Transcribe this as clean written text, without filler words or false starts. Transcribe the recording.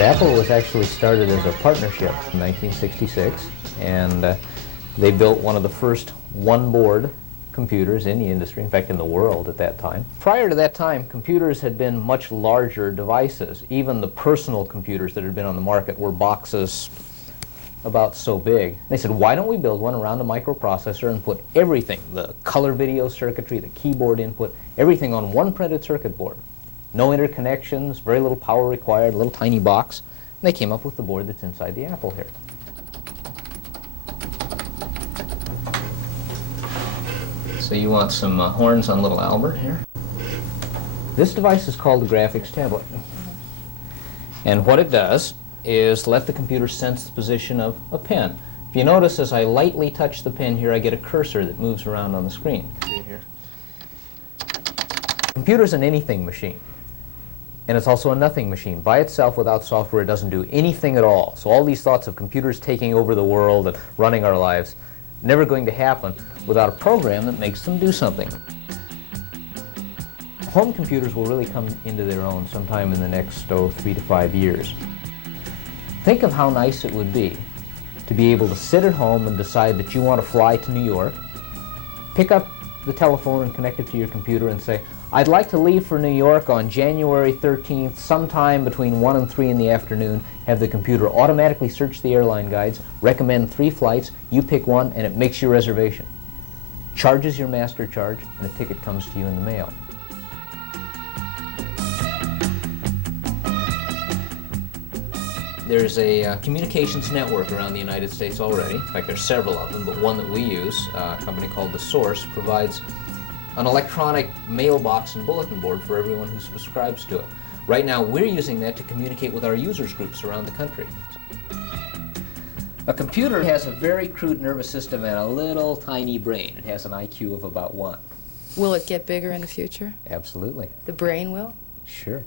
Apple was actually started as a partnership in 1966, and they built one of the first one-board computers in the industry, in fact in the world at that time. Prior to that time, computers had been much larger devices. Even the personal computers that had been on the market were boxes about so big. They said, why don't we build one around a microprocessor and put everything, the color video circuitry, the keyboard input, everything on one printed circuit board. No interconnections, very little power required, a little tiny box. And they came up with the board that's inside the Apple here. So you want some horns on little Albert here. This device is called the graphics tablet. And what it does is let the computer sense the position of a pen. If you notice, as I lightly touch the pen here, I get a cursor that moves around on the screen. See it here? Computer's an anything machine. And it's also a nothing machine. By itself, without software, it doesn't do anything at all. So all these thoughts of computers taking over the world and running our lives, never going to happen without a program that makes them do something. Home computers will really come into their own sometime in the next 3 to 5 years. Think of how nice it would be to be able to sit at home and decide that you want to fly to New York, pick up the telephone and connect it to your computer and say, I'd like to leave for New York on January 13th, sometime between 1 and 3 in the afternoon, have the computer automatically search the airline guides, recommend 3 flights, you pick one, and it makes your reservation. Charges your master charge, and the ticket comes to you in the mail. There's a communications network around the United States already. In fact, there's several of them, but one that we use, a company called The Source, provides an electronic mailbox and bulletin board for everyone who subscribes to it. Right now, we're using that to communicate with our users groups around the country. A computer has a very crude nervous system and a little tiny brain. It has an IQ of about 1. Will it get bigger in the future? Absolutely. The brain will? Sure.